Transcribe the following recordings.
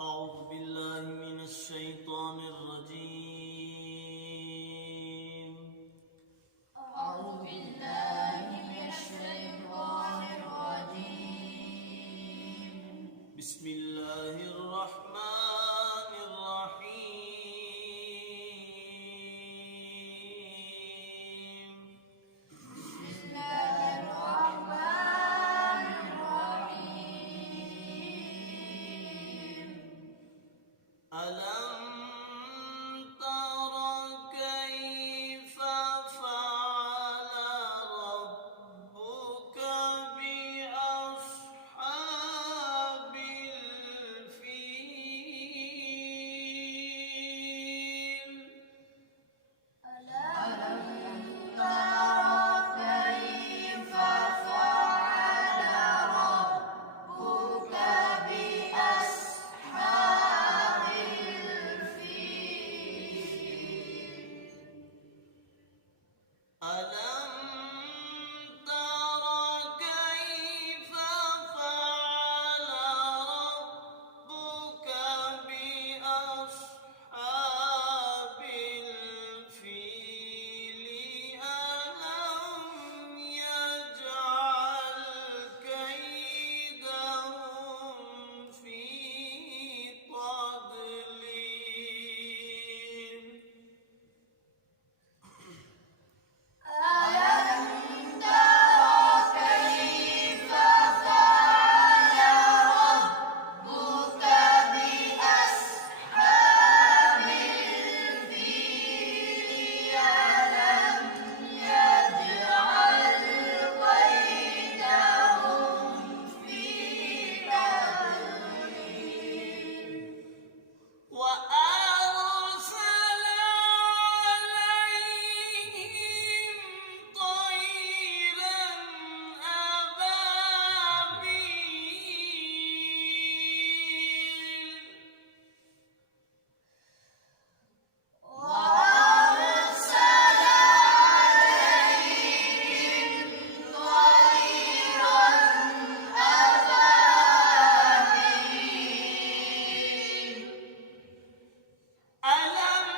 أعوذ بالله من الشيطان الرجيم. أعوذ بالله من الشيطان الرجيم. بسم الله الرحمن الرحيم. بسم الله الرحمن الرحيم. ألم تر كيف فعل ربك بأصحاب الفيل؟ ألم تر كيف فعل ربك بأصحاب الفيل؟ ألم تر كيف فعل ربك بأصحاب الفيل؟ ألم يجعل كيدهم في تضليل؟ ألم تر كيف فعل ربك بأصحاب الفيل؟ ألم يجعل كيدهم في تضليل؟ وأرسل عليهم طيرا أبابيل وأرسل عليهم طيرا أبابيل. ألم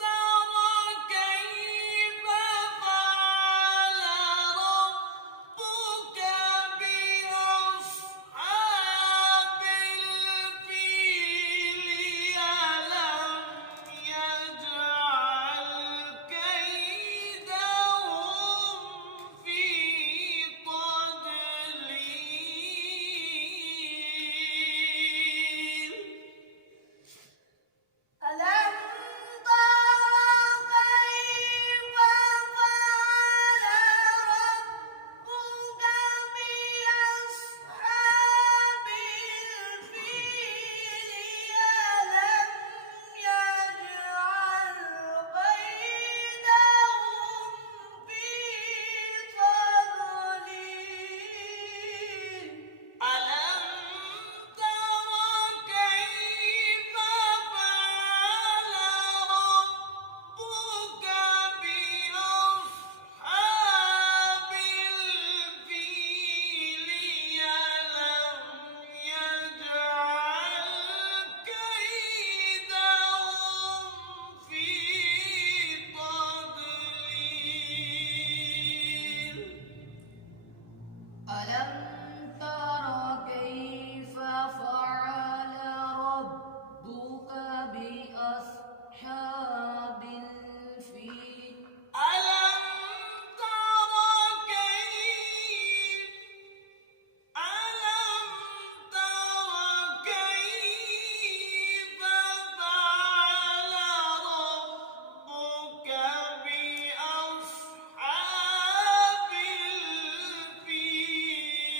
تر كيف فعل ربك بأصحاب الفيل؟ ألم يجعل كيدهم في تضليل؟ ألم تر كيف فعل ربك بأصحاب الفيل؟ ألم يجعل كيدهم في تضليل؟ ألم تر كيف فعل ربك بأصحاب الفيل؟ ألم يجعل كيدهم في تضليل؟ ألم تر كيف فعل ربك بأصحاب الفيل؟ ألم تر كيف فعل ربك بأصحاب الفيل؟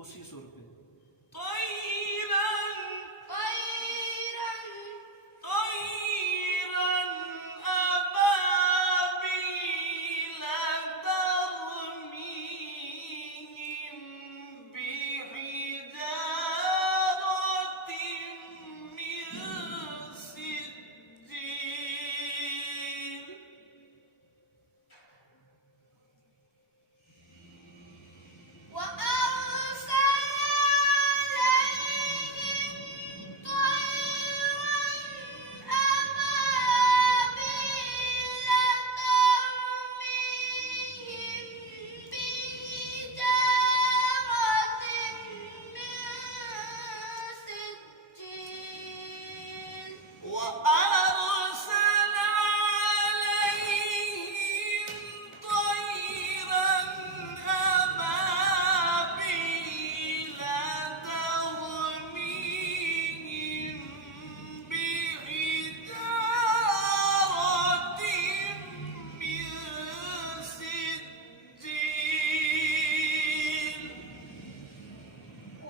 उसी सुर पे। طيرا طيرا طيرا أبابيل ترميهم بحجارة من سجيل وأرسل عليهم طيرا أبابيل ترميهم بحجارة من سجيل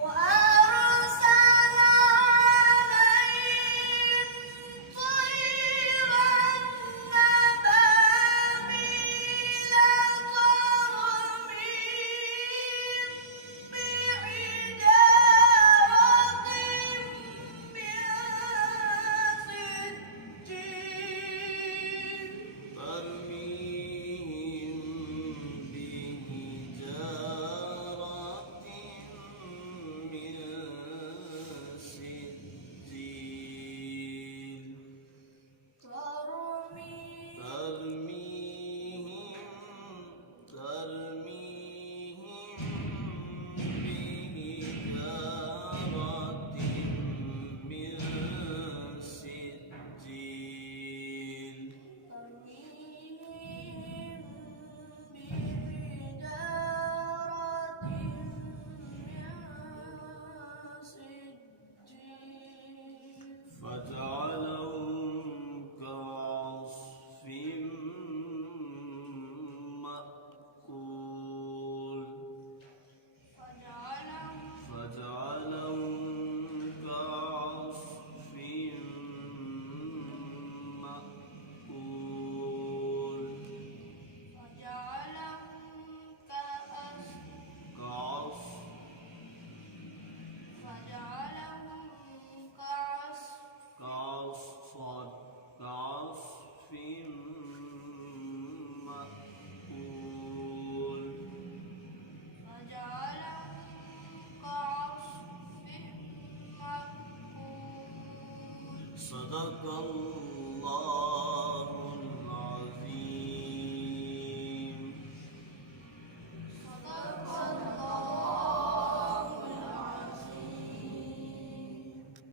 وأرسل عليهم طيرا أبابيل ترميهم بحجارة من سجيل وأرسل عليهم طيرا أبابيل ترميهم بحجارة فجعلهم كعصف مأكول. فجعلهم كعصف مأكول. كعصف مأكول. صدق الله